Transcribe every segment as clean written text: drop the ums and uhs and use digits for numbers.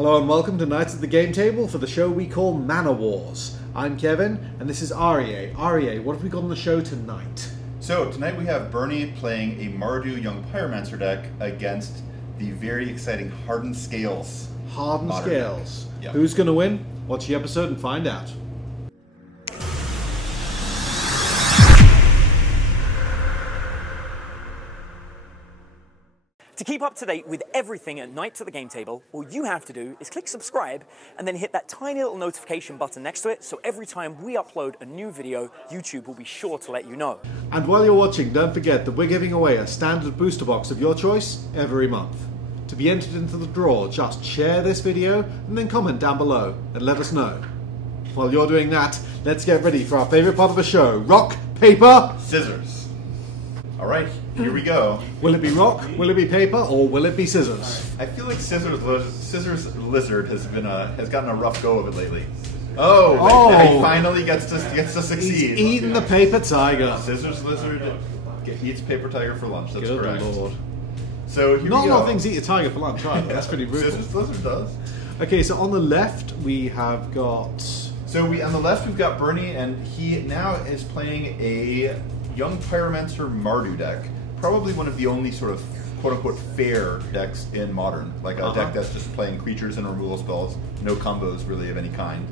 Hello and welcome to Knights at the Game Table for the show we call Mana Wars. I'm Kevin and this is REA. REA, what have we got on the show tonight? So tonight we have Berni playing a Mardu Young Pyromancer deck against the very exciting Hardened Scales. Hardened Scales. Yep. Who's going to win? Watch the episode and find out. To keep up to date with everything at Knights at the Game Table, all you have to do is click subscribe and then hit that tiny little notification button next to it, so every time we upload a new video, YouTube will be sure to let you know. And while you're watching, don't forget that we're giving away a standard booster box of your choice every month. To be entered into the draw, just share this video and then comment down below and let us know. While you're doing that, let's get ready for our favourite part of the show. Rock, paper, scissors. Alright, here we go. Will it be rock, will it be paper, or will it be scissors? I feel like Scissors Lizard has gotten a rough go of it lately. Oh! He finally gets to succeed. He's eaten the paper tiger. Scissors Lizard eats paper tiger for lunch, that's Good correct. Lord. So here we go. Not a lot of things eat a tiger for lunch, right? That's pretty brutal. Scissors Lizard does. Okay, so on the left we have got... So on the left we've got Berni, and he now is playing a Young Pyromancer Mardu deck. Probably one of the only sort of quote-unquote fair decks in Modern. Like a deck that's just playing creatures and removal spells, no combos really of any kind.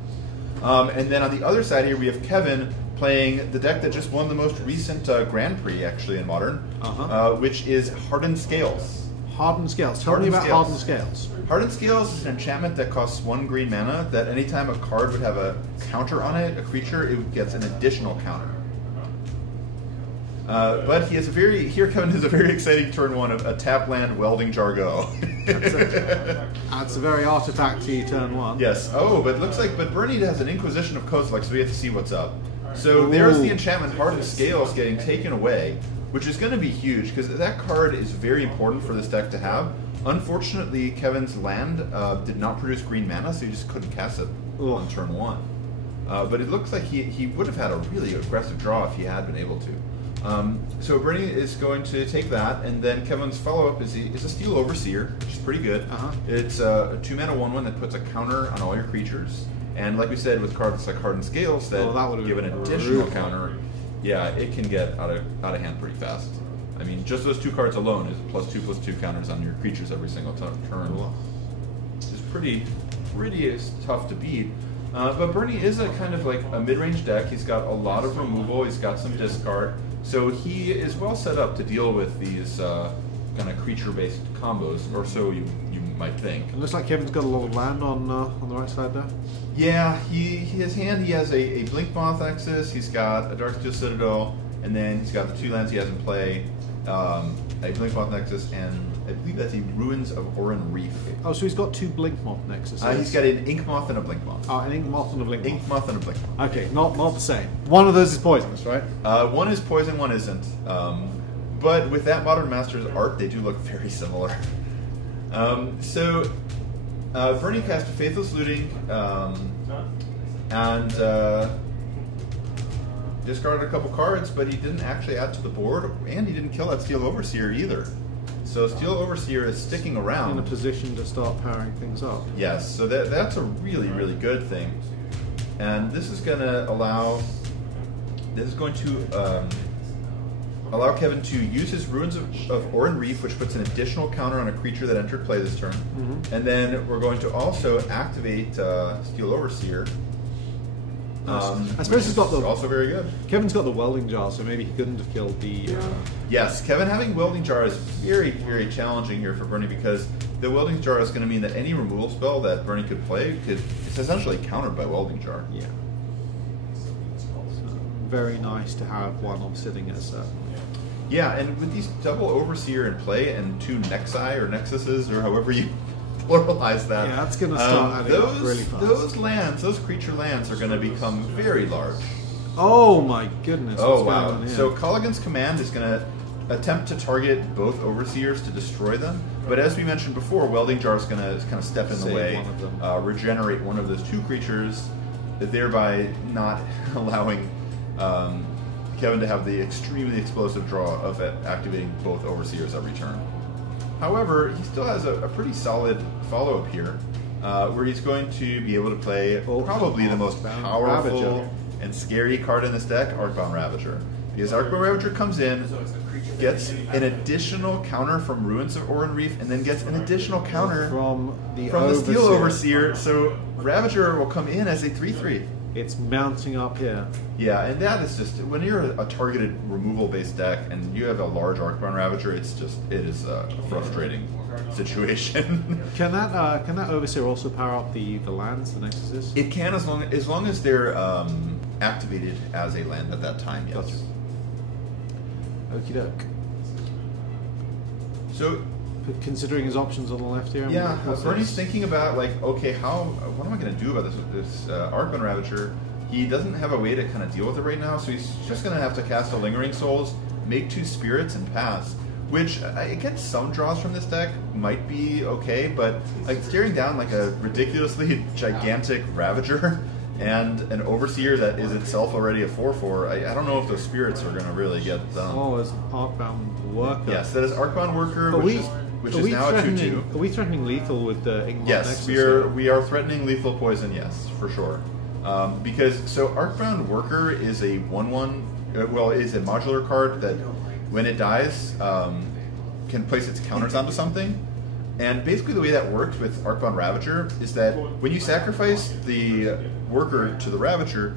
And then on the other side here we have Kevin playing the deck that just won the most recent Grand Prix actually in Modern, which is Hardened Scales. Hardened Scales. Tell me about Hardened Scales. Hardened Scales is an enchantment that costs 1 green mana that anytime a card would have a counter on it, a creature, it gets an additional counter. But he has here Kevin has a very exciting turn one of a tap land Welding Jargo. That's a very artifact-y turn one. Yes. Oh, but it looks like Berni has an Inquisition of Kozilek, so we have to see what's up. So there's the enchantment Hardened Scales getting taken away, which is going to be huge because that card is very important for this deck to have. Unfortunately, Kevin's land did not produce green mana, so he just couldn't cast it on turn one. But it looks like he would have had a really aggressive draw if he had been able to. So Berni is going to take that, and then Kevin's follow-up is a Steel Overseer, which is pretty good. It's a 2-mana 1/1 that puts a counter on all your creatures, and like we said, with cards like Hardened Scales that give an additional counter, yeah, it can get out of hand pretty fast. I mean, just those two cards alone is +2/+2 counters on your creatures every single turn. It's pretty tough to beat. But Berni is a kind of like a mid-range deck. He's got a lot of removal. He's got some discard. So he is well set up to deal with these kind of creature-based combos, or so you might think. It looks like Kevin's got a lot of land on the right side there. Yeah, his hand, he has a Blinkmoth Nexus, he's got a Darksteel Citadel, and then he's got the 2 lands he has in play, a Blinkmoth Nexus, and I believe that's the Ruins of Oran Reef. Oh, so he's got 2 Blinkmoth Nexuses. He's got an Inkmoth and a Blinkmoth. Oh, an Inkmoth and a Blinkmoth. Inkmoth and a Blinkmoth. Okay, not the same. One of those is poisonous, right? One is poison, one isn't. But with that Modern Masters art, they do look very similar. So Berni cast Faithless Looting, and discarded a couple cards, but he didn't actually add to the board, and he didn't kill that Steel Overseer either. So Steel Overseer is sticking around. In a position to start powering things up. Yes, so that's a really, really good thing. And this is going to allow Kevin to use his Ruins of Oran Reef, which puts an additional counter on a creature that entered play this turn. And then we're going to also activate Steel Overseer. I suppose he's got also very good. Kevin's got the Welding Jar, so maybe he couldn't have killed the... Yes, Kevin having Welding Jar is very, very challenging here for Berni because the Welding Jar is going to mean that any removal spell that Berni could play is essentially countered by Welding Jar. Yeah. So, very nice to have one on sitting as Yeah, and with these double Overseer in play and 2 Nexi or Nexuses or however you pluralize that. Yeah, that's going to start adding up really fast. Those creature lands are going to become very large. Oh my goodness. Oh wow. So Colligan's Command is going to attempt to target both Overseers to destroy them, but as we mentioned before, Welding Jar is going to kind of step in the way, regenerate one of those 2 creatures, thereby not allowing Kevin to have the extremely explosive draw of activating both Overseers every turn. However, he still has a pretty solid follow-up here. where he's going to be able to play probably the most powerful and scary card in this deck, Arcbound Ravager. Because Arcbound Ravager comes in, gets an additional counter from Ruins of Oran Reef, and then gets an additional counter from the Steel Overseer. So Ravager will come in as a 3/3. It's mounting up here. Yeah, and that is just, when you're a targeted removal-based deck and you have a large Arcbound Ravager, it is a frustrating situation. Can that Overseer also power up the lands, the Nexuses? It can, as long as they're activated as a land at that time. Yes. Gotcha. Okie doke. So, considering his options on the left here, yeah, Bernie's thinking about like, okay, what am I going to do about this Arcbound Ravager? He doesn't have a way to kind of deal with it right now, so he's just going to have to cast a Lingering Souls, make 2 spirits, and pass. Which, against some draws from this deck, might be okay, but like staring down like a ridiculously gigantic Ravager and an Overseer that is itself already a 4/4, I don't know if those spirits are going to really get done. Oh, it's Arcbound Worker. Yes, that is Arcbound Worker, which is now a 2/2. Are we threatening lethal with the Inkmoth Yes, Nexus? we are threatening lethal poison, yes, for sure. Because, so Arcbound Worker is a 1/1, is a modular card that, when it dies, can place its counters onto something. And basically the way that works with Arcbound Ravager is that when you sacrifice the Worker to the Ravager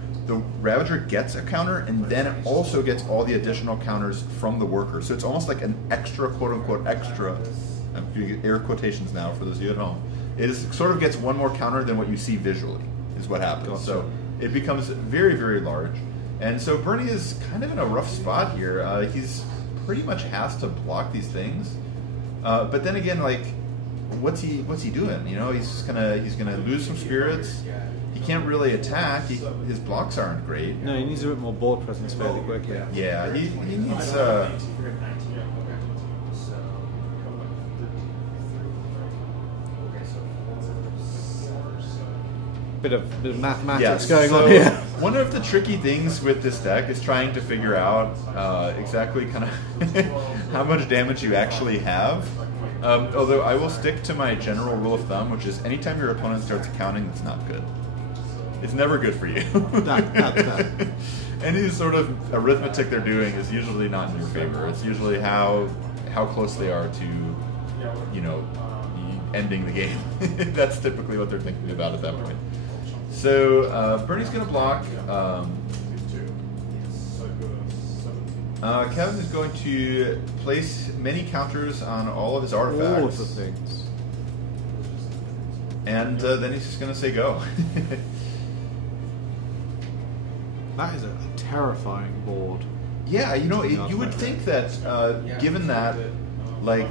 gets a counter, and then it also gets all the additional counters from the Worker. So it's almost like an extra, quote-unquote, extra, I'm doing air quotations now for those of you at home. It sort of gets one more counter than what you see visually, is what happens. Gotcha. So it becomes very, very large. And so Berni is kind of in a rough spot here. He's pretty much has to block these things. But then again, like, what's he doing? You know, he's gonna lose some spirits. He can't really attack. His blocks aren't great. No, he needs a bit more board presence fairly quickly. Yeah, he needs. Bit of mathematics going on here. One of the tricky things with this deck is trying to figure out exactly kind of how much damage you actually have. Although I will stick to my general rule of thumb, which is anytime your opponent starts counting, it's not good. It's never good for you. Any sort of arithmetic they're doing is usually not in your favor. It's usually how close they are to, you know, ending the game. That's typically what they're thinking about at that point. So Berni's going to block. Kevin is going to place many counters on all of his artifacts. All of the things. And then he's just going to say go. That is a terrifying board. Yeah, you know, you would think that, given that, like,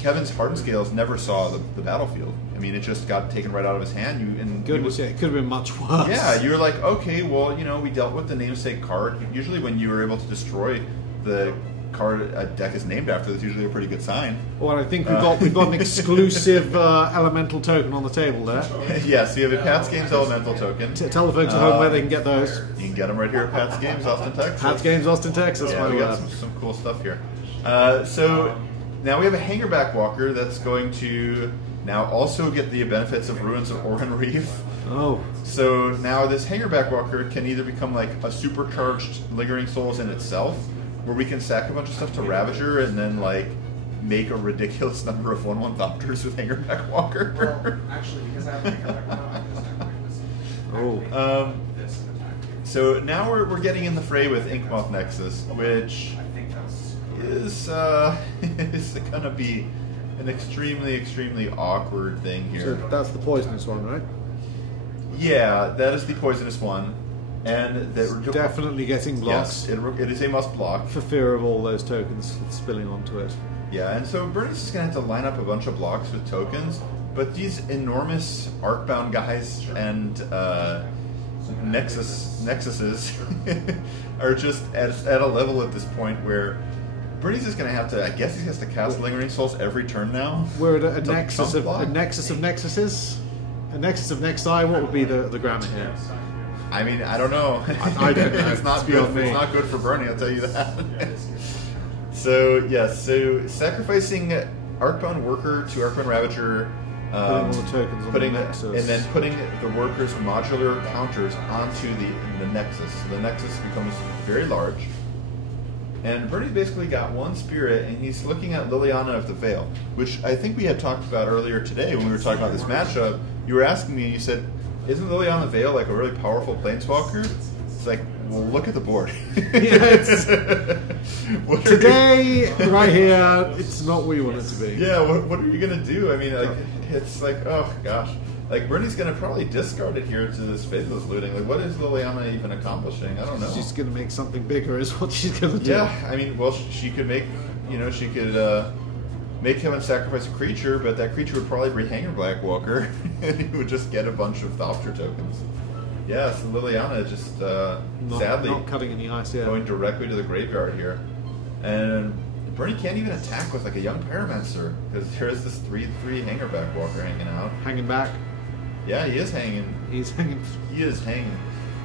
Kevin's Hardened Scales never saw the battlefield. I mean, it just got taken right out of his hand. Goodness, it could have been much worse. Yeah, you were like, okay, well, you know, we dealt with the namesake card. Usually when you were able to destroy the card a deck is named after, that's usually a pretty good sign. Well, I think we've got an exclusive elemental token on the table there. Yes, you have a Pat's Games elemental token. Tell the folks at home where they can get those. You can get them right here at Pat's Games, Austin, Texas. Pat's Games, Austin, Texas. Yeah, we got some cool stuff here. So now we have a Hangerback Walker that's going to now also get the benefits of Ruins of Oran Reef. Oh. So now this Hangerback Walker can either become like a supercharged Lingering Souls in itself, where we can stack a bunch of stuff to Ravager and then like make a ridiculous number of 1/1 Thopters with Hangerback Walker. Well, actually, because I have Hangerback Walker, oh. So now we're getting in the fray with Inkmoth Nexus, which is going to be an extremely awkward thing here. So that's the poisonous one, right? Yeah, that is the poisonous one. And definitely getting blocks. Yes, it is a must block. For fear of all those tokens spilling onto it. Yeah, and so Berni's is going to have to line up a bunch of blocks with tokens, but these enormous Arcbound guys and Nexuses are just at a level at this point where Berni's just going to have to, I guess he has to cast Lingering Souls every turn now. We're at a nexus of nexuses? A nexus of nexi? What would be the grammar here? I mean, I don't know. I don't know. It's not good. It's not good for Berni, I'll tell you that. So yes, so sacrificing Arcbound Worker to Arcbound Ravager Putting all the tokens on the Nexus. And then putting the workers' modular counters onto the Nexus. So the Nexus becomes very large. And Berni basically got one spirit, and he's looking at Liliana of the Veil, which I think we had talked about earlier today when we were talking about this matchup. You were asking me, and you said, isn't Liliana of the Veil like a really powerful planeswalker? It's like, well, look at the board. Today, right here, it's not what you want it to be. Yeah, what are you going to do? I mean, like, it's like, oh, gosh. Like, Berni's going to probably discard it here to this Faithless Looting. Like, what is Liliana even accomplishing? I don't know. She's going to make something bigger is what she's going to do. Yeah, I mean, well, she could make, she could make him sacrifice a creature, but that creature would probably be Hanger Blackwalker, and he would just get a bunch of Thopter tokens. Yeah, so Liliana just, sadly, not cutting any ice, going directly to the graveyard here. And Berni can't even attack with, like, a young Pyromancer, because there is this 3/3 Hanger Blackwalker hanging out. Hanging back. Yeah, he is hanging. He's hanging. He is hanging.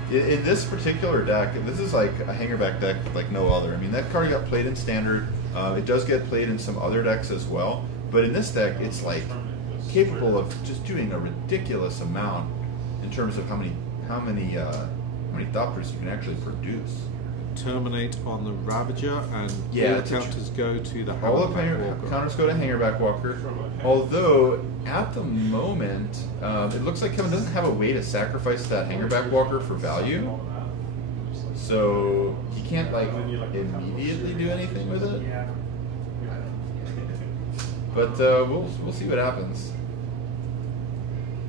In this particular deck, this is like a Hangerback deck like no other. I mean, that card got played in Standard. It does get played in some other decks as well. But in this deck, it's like capable of just doing a ridiculous amount in terms of how many Thopters you can actually produce. Terminate on the Ravager, and all the counters go to the All the counters go to Hangerback Walker. Although, at the moment, it looks like Kevin doesn't have a way to sacrifice that Hangerback Walker for value. So, he can't, like, immediately do anything with it. But, we'll see what happens.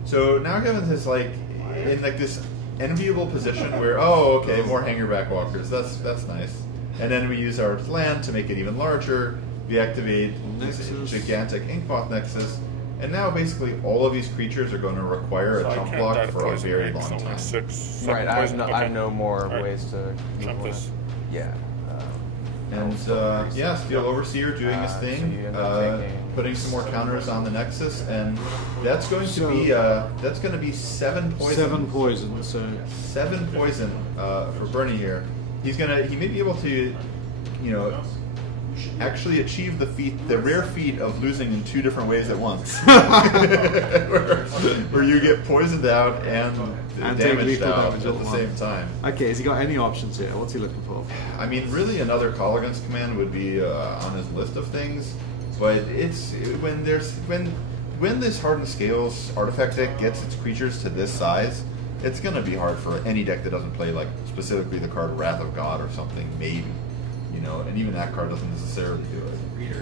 So, now Kevin is, like, in, like, this enviable position where, oh, okay, more Hangerback Walkers. That's nice. And then we use our land to make it even larger. We activate this gigantic Inkmoth Nexus. And now basically all of these creatures are going to require a jump block for a very long time. Right, I have no more ways to jump this. Yeah. And yeah, Steel Overseer doing his thing, putting some more counters on the Nexus, and that's going to be 7 poison. 7 poison. So 7 poison for Berni here. He may be able to, actually achieve the rare feat of losing in 2 different ways at once, where you get poisoned out and damaged out at the same time. Okay, has he got any options here? What's he looking for? I mean, really, another Colligan's Command would be on his list of things, but it's when this Hardened Scales artifact deck gets its creatures to this size, it's gonna be hard for any deck that doesn't play, like, specifically the card Wrath of God or something, maybe. And even that card doesn't necessarily do it.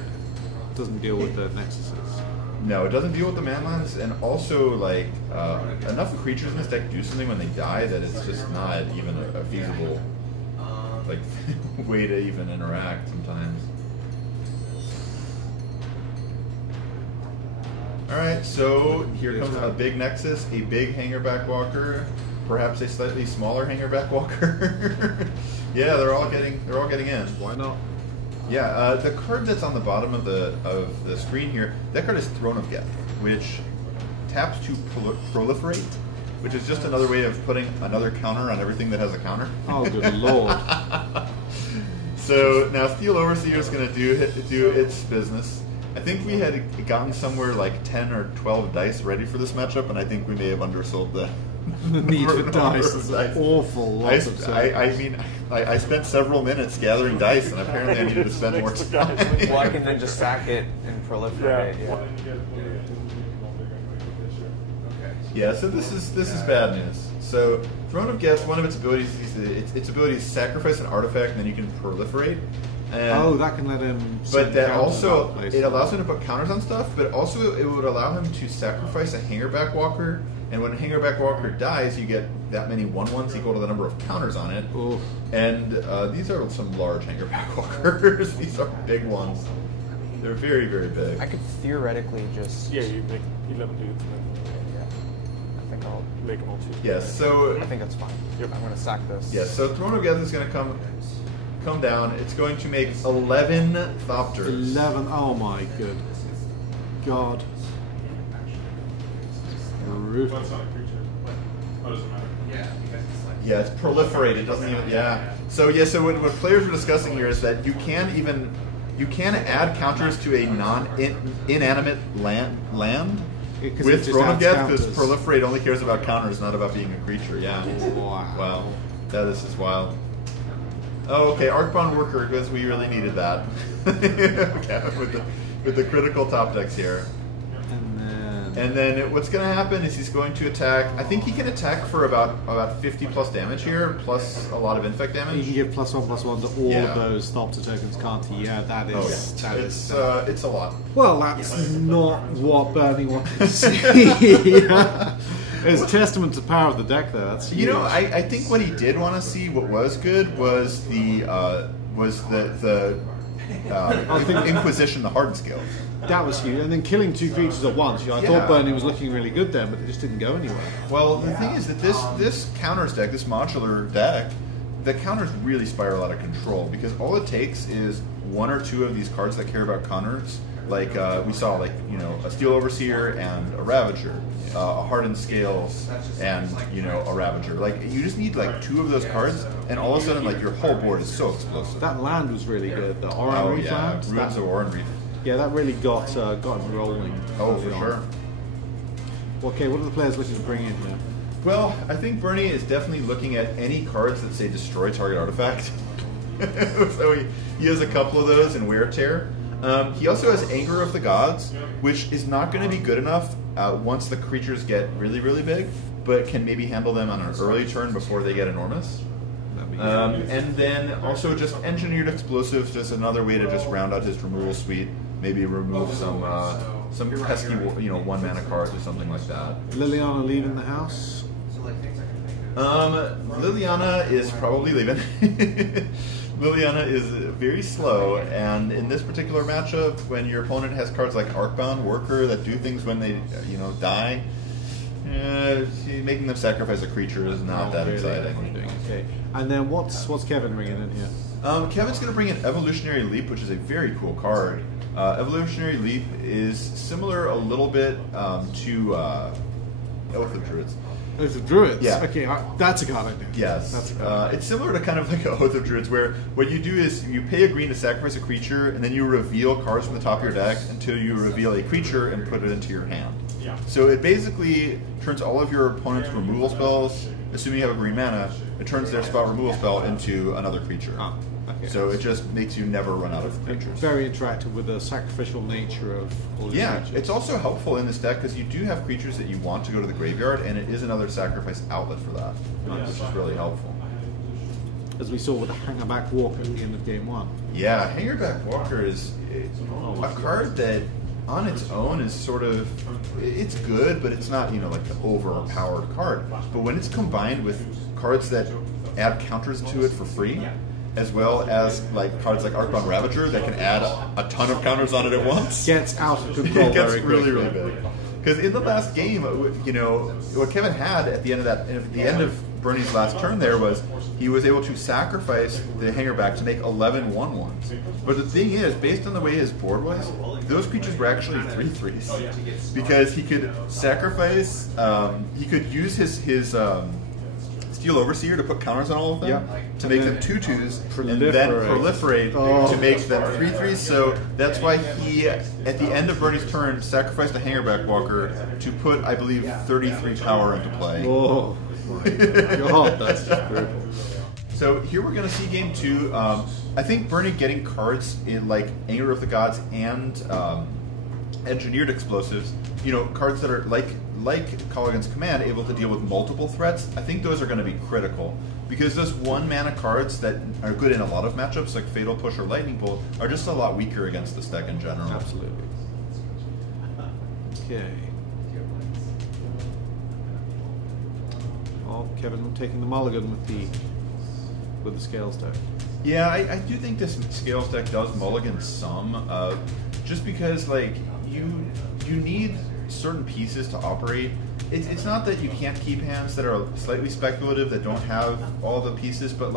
Doesn't deal with the Nexuses. No, it doesn't deal with the manlands, and also, like, enough creatures in this deck do something when they die that it's just not even a feasible, like, way to even interact sometimes. Alright, so here comes a big Nexus, a big Hangerback Walker, perhaps a slightly smaller Hangerback Walker. Yeah, they're all getting in. Why not? Yeah, the card that's on the bottom of the screen here, that card is Throne of Geth, which taps to proliferate, which is just another way of putting another counter on everything that has a counter. Oh, good lord! So now Steel Overseer is going to do its business. I think we had gotten somewhere like 10 or 12 dice ready for this matchup, and I think we may have undersold the need for dice is an awful lot of I spent several minutes gathering dice, and apparently I needed to spend more time. Well, I can then just sack it and proliferate. Yeah, so this is bad news. So Throne of Geth, one of its abilities is its ability is sacrifice an artifact, and then you can proliferate. And, that can let him. But that also it allows him to put counters on stuff. But also it would allow him to sacrifice a Hangerback Walker. And when a Hangerback Walker dies, you get that many 1/1s equal to the number of counters on it. Ooh. And these are some large Hangerback Walkers. These are big ones. They're very, very big. I could theoretically just... Yeah, you make 11 dudes. I think I'll make them all 2. Yes, so... I think that's fine. Yep. I'm going to sack this. Yes, so Throne of Geth is going to come down. It's going to make 11 Thopters. 11, oh my good God. Well, it's not a creature. Oh, doesn't matter. Yeah, it's proliferate. It doesn't even. Yeah. So so what players were discussing here is that you can add counters to a inanimate land. With Throne of Death, because Proliferate only cares about counters, not about being a creature. Yeah. Wow. This is wild. Oh, okay. Arcbound Worker, because we really needed that. with the critical top decks here. And then what's going to happen is he's going to attack. I think he can attack for about 50 plus damage here, plus a lot of infect damage. He can give +1/+1 to all of those Thopter tokens, can't he? Yeah, that is. It's a lot. Well, that's not what Berni wanted to see. It's a testament to the power of the deck, though. That's huge. I think what he did want to see, what was good, was the Inquisition, the Hardened scale. That was huge, and then killing 2 creatures at once. I thought Berni was looking really good then, but it just didn't go anywhere. Well, the thing is that this counters deck, this modular deck, the counters really spiral out of control because all it takes is 1 or 2 of these cards that care about counters. Like we saw, a Steel Overseer and a Ravager, a Hardened Scales and a Ravager. Like you just need 2 of those cards, and all of a sudden your whole board is so explosive. That land was really good. The Oran Reef land. Ruins of Oran Reef. Yeah, that really got him rolling. Oh, for sure. Okay, what are the players looking to bring in here? Well, I think Berni is definitely looking at any cards that say destroy target artifact. So he has a couple of those in Wear Tear. He also has Anger of the Gods, which is not going to be good enough once the creatures get really, really big, but can maybe handle them on an early turn before they get enormous. And then also just Engineered Explosives, just another way to just round out his removal suite. Maybe remove some pesky 1 mana cards or something like that. Liliana leaving the house? Liliana is probably leaving. Liliana is very slow, and in this particular matchup, when your opponent has cards like Arcbound Worker that do things when they die, making them sacrifice a creature is not that exciting. Okay. And then what's Kevin bringing in here? Kevin's going to bring in Evolutionary Leap, which is a very cool card. Evolutionary Leap is similar a little bit to Oath of Druids. Oath of Druids? Yeah. Okay, that's a card idea. Yes. That's a card. It's similar to kind of like Oath of Druids, where what you do is you pay a green to sacrifice a creature, and then you reveal cards from the top of your deck until you reveal a creature and put it into your hand. So it basically turns all of your opponent's removal spells, assuming you have a green mana, it turns their spell removal spell into another creature. Okay. So it just makes you never run out of creatures. Very interactive with the sacrificial nature of all these creatures. It's also helpful in this deck because you do have creatures that you want to go to the graveyard, and it is another sacrifice outlet for that, which is really helpful. As we saw with the Hangerback Walker at the end of game 1. Yeah, Hangerback Walker is a card that on its own is sort of, it's good, but it's not, like the overpowered card. But when it's combined with cards that add counters to it for free, as well as cards like Arcbound Ravager that can add a ton of counters on it at once, gets out of control. It gets really, really big. Because in the last game, what Kevin had at the end of Berni's last turn there was he was able to sacrifice the Hangerback to make 11 1/1s. But the thing is, based on the way his board was, those creatures were actually 3/3s because he could sacrifice. He could use his Steel Overseer to put counters on all of them to make them 2/2s, and then proliferate to make them 3/3s. So that's why he, at the end of Berni's turn, sacrificed the Hangerback Walker to put, I believe, 33 power into play. Oh my God, that's just brutal. So here we're going to see game 2. I think Berni getting cards in Anger of the Gods and Engineered Explosives, cards that are like Colligan's Command, able to deal with multiple threats, I think those are going to be critical. Because those 1 mana cards that are good in a lot of matchups, like Fatal Push or Lightning Bolt, are just a lot weaker against this deck in general. Absolutely. Okay. Oh, Kevin taking the mulligan with the Scales deck. Yeah, I do think this Scales deck does mulligan some, just because you need certain pieces to operate. It's not that you can't keep hands that are slightly speculative that don't have all the pieces, but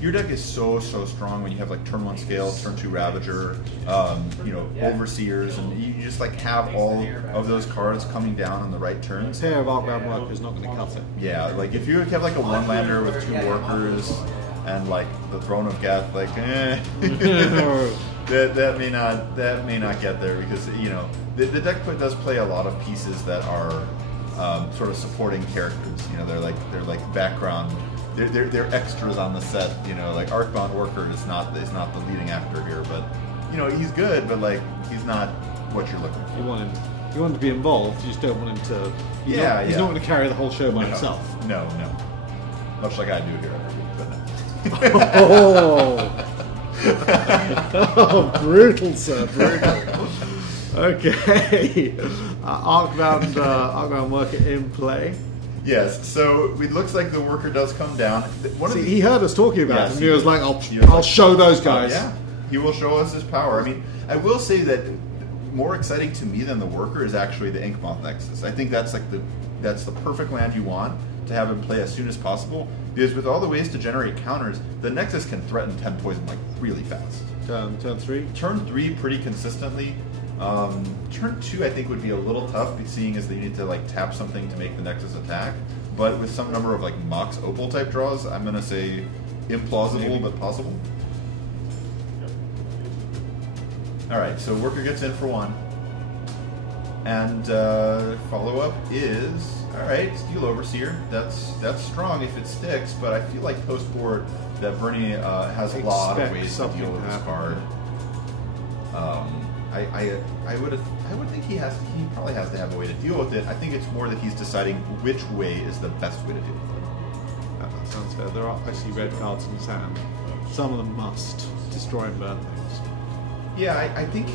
your deck is so strong when you have turn 1 Scales, turn 2 Ravager, Overseers, and you just have all of those cards coming down on the right turns. A pair of Arcbound Worker is not going to cut it. Yeah, if you have a 1-lander with 2 workers and the Throne of Death, that may not get there because you know the deck does play a lot of pieces that are sort of supporting characters. You know, they're like background. They're extras on the set. You know, like Arcbound Worker is not the leading actor here, but you know he's good, but like he's not what you're looking for. You want him to be involved. You just don't want him to. He's not going to carry the whole show by himself. No. Much like I do here every week, but no. Oh, brutal, sir, brutal. Okay, Arcbound Worker in play. Yes, so it looks like the worker does come down. He heard us talking about him. He was like, "I'll show those guys." Yeah, he will show us his power. I mean, I will say that more exciting to me than the worker is actually the Inkmoth Nexus. I think that's like that's the perfect land you want to have him play as soon as possible, because with all the ways to generate counters, the Nexus can threaten 10 poison like really fast. Turn 3? Turn 3 pretty consistently. Turn 2 I think would be a little tough, seeing as that you need to like tap something to make the Nexus attack. But with some number of like Mox Opal type draws, I'm gonna say implausible but possible. Alright, so worker gets in for 1. And follow-up is, alright, Steel Overseer. That's strong if it sticks, but I feel like post-board that Berni has a lot of ways to deal with this card. I would think he probably has to have a way to deal with it. I think it's more that he's deciding which way is the best way to deal with it. That sounds fair. There are actually red cards in his hand. Some of them must destroy and burn things. Yeah, I think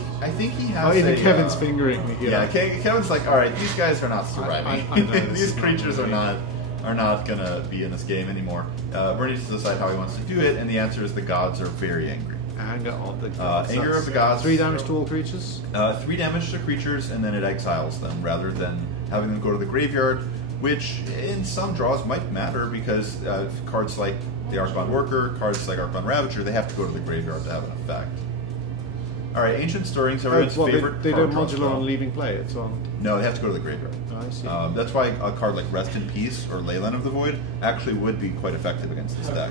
he has. Oh, even Kevin's fingering me here. Yeah, Kevin's like, all right, these guys are not surviving. I know these creatures are not gonna be in this game anymore. Berni needs to decide how he wants to do it, and the answer is the gods are very angry. Anger of the gods. Anger of the gods. 3 damage to all creatures? 3 damage to creatures, and then it exiles them rather than having them go to the graveyard, which in some draws might matter because cards like the Arcbound Worker, cards like Arcbound Ravager, they have to go to the graveyard to have an effect. Alright, Ancient Stirrings, everyone's favorite. They don't modular draw. On leaving play, it's on. No, they have to go to the graveyard. Oh, I see. That's why a card like Rest in Peace or Leyline of the Void actually would be quite effective against this deck.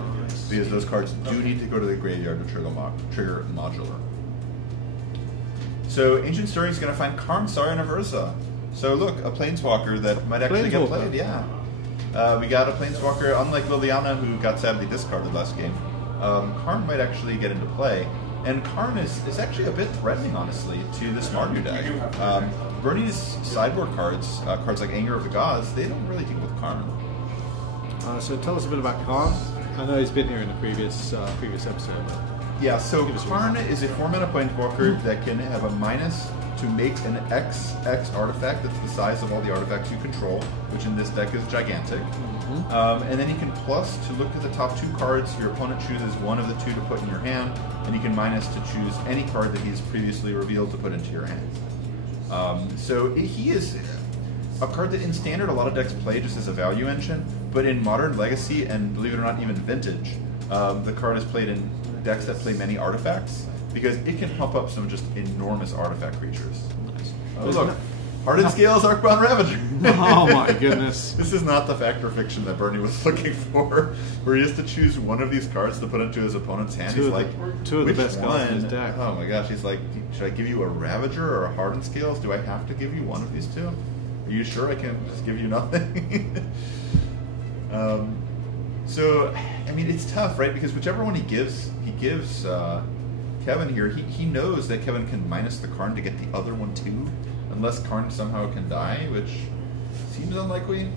Because those cards do need to go to the graveyard to trigger modular. So Ancient Stirring is going to find Karmsar and Aversa. So look, a Planeswalker that might actually get played, yeah. We got a Planeswalker, unlike Liliana, who got sadly discarded last game. Karn might actually get into play. And Karn is actually a bit threatening, honestly, to this Mardu deck. Berni's sideboard cards, cards like Anger of the Gods, they don't really deal with Karn. So tell us a bit about Karn. I know he's been here in the previous episode. Yeah, so Karn is a 4-mana Planeswalker that can have a minus to make an XX artifact that's the size of all the artifacts you control, which in this deck is gigantic. And then you can plus to look at the top 2 cards. Your opponent chooses one of the 2 to put in your hand, and you can minus to choose any card that he's previously revealed to put into your hand. So he is a card that in Standard a lot of decks play just as a value engine, but in Modern, Legacy, and believe it or not even Vintage, the card is played in decks that play many artifacts, because it can pump up some just enormous artifact creatures. Nice. Oh, look, Hardened Scales, Arcbound Ravager. Oh my goodness. This is not the fact or fiction that Berni was looking for, where he has to choose one of these cards to put into his opponent's hand. He's like, two of the best cards in his deck. Oh my gosh, he's like, should I give you a Ravager or a Hardened Scales? Do I have to give you one of these 2? Are you sure I can just give you nothing? So, I mean, it's tough, right? Because whichever one he gives Kevin here, he knows that Kevin can minus the Karn to get the other one too, unless Karn somehow can die, which seems unlikely.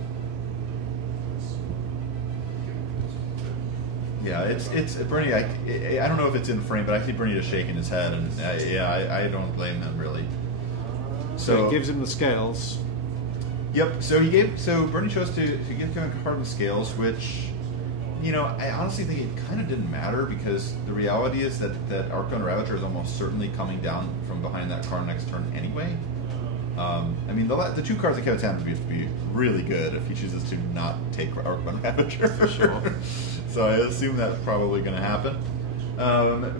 Yeah, it's Berni. I don't know if it's in frame, but I see Berni just shaking his head, and I don't blame them really. So it gives him the scales. Yep. So Berni chose to give Kevin Hardened Scales, which, you know, I honestly think it kind of didn't matter, because the reality is that Arcbound Ravager is almost certainly coming down from behind that card next turn anyway. I mean, the 2 cards that Kevin's hand would be really good if he chooses to not take Arcbound Ravager. For sure. So I assume that's probably going to happen.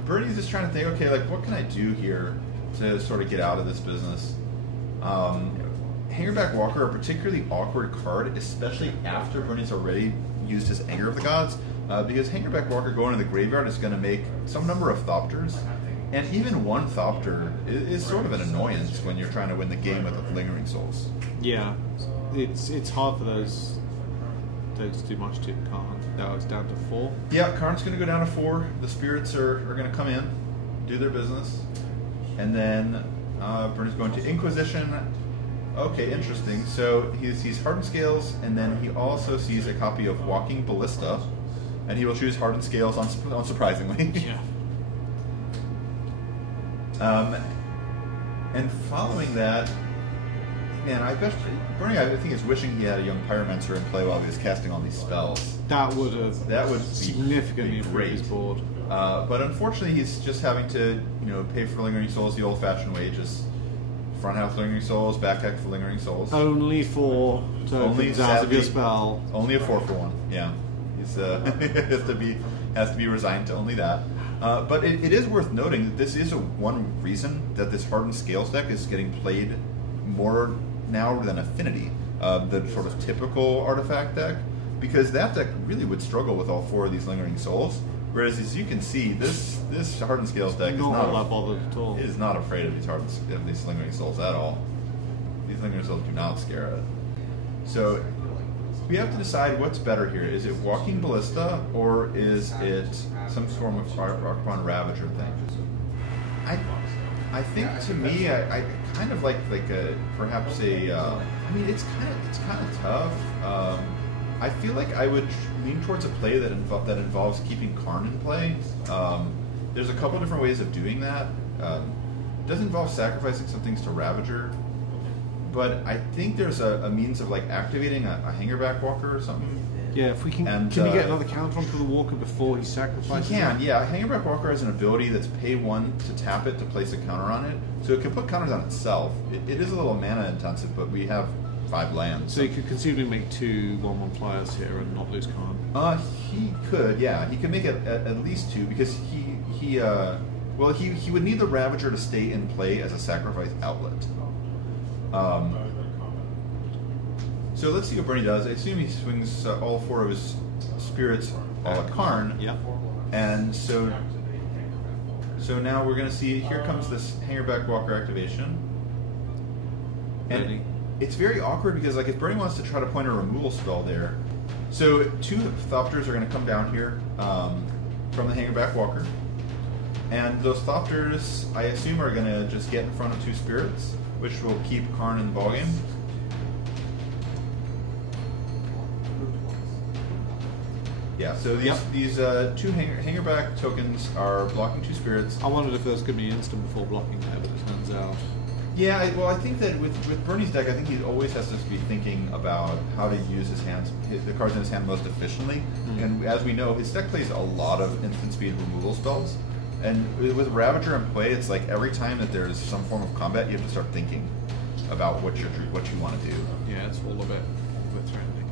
Berni's just trying to think, okay, like, what can I do here to sort of get out of this business? Hangerback Walker, a particularly awkward card, especially after Berni's already used his Anger of the Gods, because Hangerback Walker going to the graveyard is going to make some number of Thopters, And even one Thopter is sort of an annoyance when you're trying to win the game with Lingering Souls. Yeah, it's hard for those to do much to Karn. Now it's down to 4. Yeah, Karn's going to go down to 4. The spirits are going to come in, do their business, and then Berni's going to Inquisition. Okay, interesting. So he sees Hardened Scales, and then he also sees a copy of Walking Ballista, and he will choose Hardened Scales unsurprisingly. Yeah. And following that, man, Berni, I think, is wishing he had a young Pyromancer in play while he was casting all these spells. That would be significantly improved his board. But unfortunately, he's just having to, pay for Lingering Souls the old-fashioned way, just front half Lingering Souls, back half for Lingering Souls. Only 4 tokens out of your spell. Only a 4-for-1. Yeah, he's has to be resigned to only that. But it is worth noting that this is one reason that this Hardened Scales deck is getting played more now than Affinity, the sort of typical artifact deck, because that deck really would struggle with all 4 of these Lingering Souls. Whereas, as you can see, this Hardened Scales deck is not bothered at all. It is not afraid of these Lingering Souls at all. These Lingering Souls do not scare it. So we have to decide what's better here. Is it Walking Ballista, or is it some form of Arcbound Ravager thing? I think, to me, I kind of like perhaps a. I mean, it's kind of tough. I feel like I would lean towards a play that involves keeping Karn in play. There's a couple different ways of doing that. It does involve sacrificing some things to Ravager, but I think there's a means of activating a Hangerback Walker or something. Yeah, if we can. Can we get another counter onto the Walker before he sacrifices? He can, yeah. Hangerback Walker has an ability that's pay 1 to tap it to place a counter on it, so it can put counters on itself. It is a little mana intensive, but we have 5 lands. So you could conceivably make 2 1/1 flyers here and not lose Karn. He could, yeah. He could make it at least 2 because he would need the Ravager to stay in play as a sacrifice outlet. So let's see what Berni does. I assume he swings all 4 of his spirits a la Karn. Yeah. And so now we're going to see, here comes this Hangerback Walker activation. And it's very awkward because if Berni wants to try to point a removal spell there, so 2 Thopters are going to come down here from the Hangerback Walker. And those Thopters, I assume, are going to just get in front of 2 spirits, which will keep Karn in the ballgame. Yeah, so these 2 Hangerback tokens are blocking 2 spirits. I wondered if there was going to be instant before blocking there, but it turns out. Yeah, well, I think that with Berni's deck, I think he always has to be thinking about how to use the cards in his hand most efficiently. And as we know, his deck plays a lot of instant speed removal spells. And with Ravager in play, it's every time that there's some form of combat, you have to start thinking about what you want to do. Yeah, it's all a bit threatening.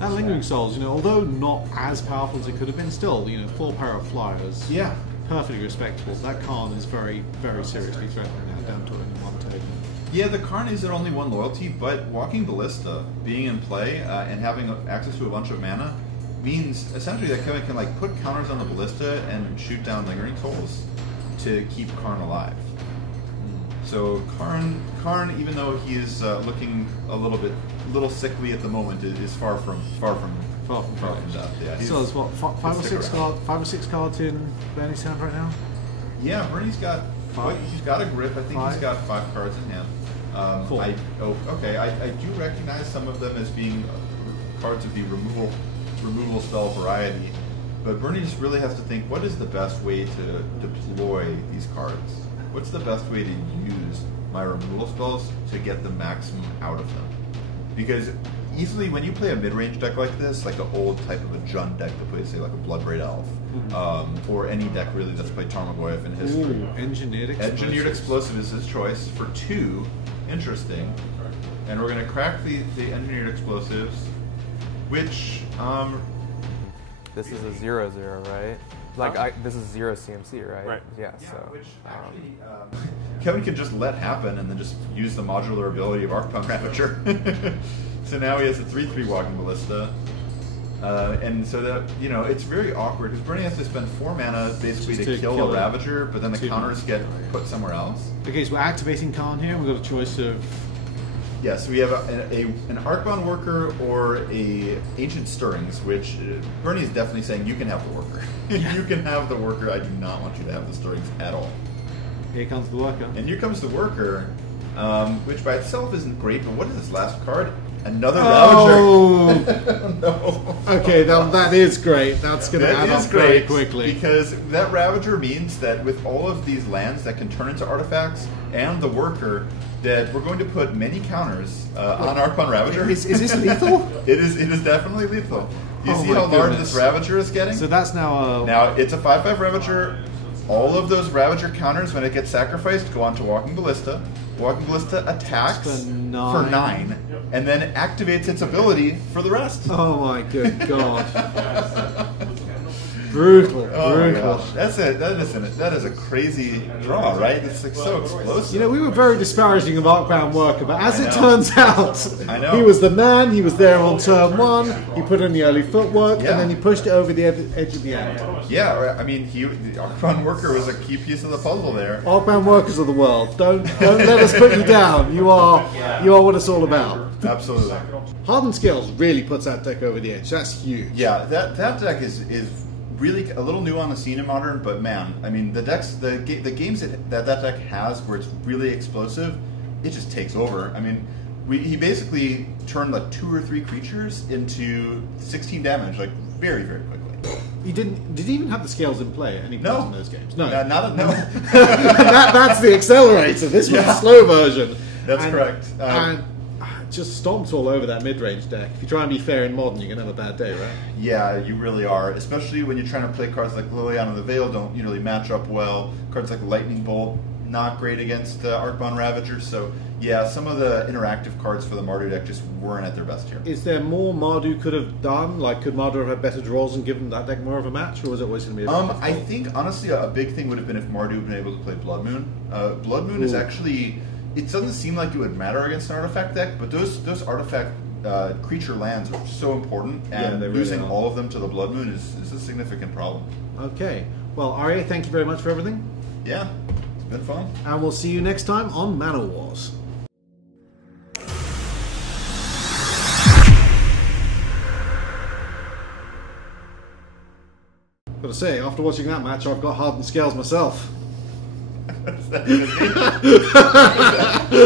That Lingering Souls, although not as powerful as it could have been, still, 4 power of flyers. Yeah. Perfectly respectable. That Karn is very, very seriously threatening now, down to only 1 token. Yeah, the Karn is at only 1 loyalty, but Walking Ballista being in play and having access to a bunch of mana means essentially that Kevin can put counters on the Ballista and shoot down Lingering Souls to keep Karn alive. So Karn, even though he is looking a little sickly at the moment, is far from death. Yeah, so there's what 5 or 6 cards in Berni's hand right now. Yeah, Berni's got 5. He's got a grip. I think 5. He's got 5 cards in hand. 4. I do recognize some of them as being cards of the removal spell variety, but Berni just really has to think, what is the best way to deploy these cards? What's the best way to use my removal spells to get the maximum out of them? Because easily, when you play a mid-range deck like this, like the old type of a Jund deck that plays, say, like a Bloodbraid Elf, or any deck really that's played Tarmogoyf in history. Engineered Explosive. Engineered Explosive is his choice for 2. Interesting. And we're going to crack the Engineered Explosives, which... this is a 0/0, right? This is 0 CMC, right? Right. Yeah, Yeah, so... which actually, Kevin can just let happen and then just use the modular ability of Arcbound Ravager. So now he has a 3/3 Walking Ballista. And so that, you know, it's very awkward because Berni has to spend 4 mana basically Just to to kill kill a it. Ravager, but then the 2 counters mana. get put somewhere else. Okay, so we're activating Khan here. We've got a choice of. Yeah, so we have an Arcbound Worker or a Ancient Stirrings, which Berni is definitely saying you can have the Worker. You can have the Worker. I do not want you to have the Stirrings at all. Here comes the worker. And here comes the Worker, which by itself isn't great, but what is this last card? Another Oh! Ravager. No. Okay, that is great. That's going to That add up is very great quickly. because that Ravager means that with all of these lands that can turn into artifacts and the Worker, that we're going to put many counters on Arcbound Ravager. Is this lethal? It is definitely lethal. Do you Oh see my how large goodness. this Ravager is getting? So that's now. Now it's a 5/5 Ravager. All of those Ravager counters, when it gets sacrificed, go on to Walking Ballista. Walking Ballista attacks For 9. and then activates its ability for the rest. Oh my good god. Brutal. Oh my Brutal. gosh, that's it. That is a crazy draw, right? It's like so explosive. You know, we were very disparaging of Arcbound Worker, but as I it know. turns out, I know. he was the man. He was there on turn 1. He put in the early footwork, Yeah. and then he pushed it over the edge of the end. Yeah, I mean, the Arcbound Worker was a key piece of the puzzle there. Arcbound Workers of the world, don't let us put you down. You are what it's all about. Absolutely. Hardened Scales really puts that deck over the edge. That's huge. Yeah, that deck is really a little new on the scene in Modern, but man, I mean, the games that deck has where it's really explosive, it just takes over. I mean, he basically turned like 2 or 3 creatures into 16 damage, like very, very quickly. Did he even have the scales in play at any point No. in those games? No. No. That's the accelerator. This was the slow version. That's correct. And just stomps all over that mid-range deck. If you try and be fair in Modern, you're going to have a bad day, right? Yeah, you really are. Especially when you're trying to play cards like Liliana of the Veil don't usually match up well. Cards like Lightning Bolt, not great against Arcbound Ravager. So, yeah, some of the interactive cards for the Mardu deck just weren't at their best here. Is there more Mardu could have done? Like, could Mardu have had better draws and given that deck more of a match, or was it always going to be a bit I think, honestly, a big thing would have been if Mardu had been able to play Blood Moon. Blood Moon is actually... It doesn't seem like it would matter against an artifact deck, but those artifact creature lands are so important, and they really losing are. all of them to the Blood Moon is a significant problem. Okay. Well, Arya, thank you very much for everything. Yeah, it's been fun. And we'll see you next time on Mana Wars. Gotta say, after watching that match, I've got Hardened Scales myself. What's that gonna be?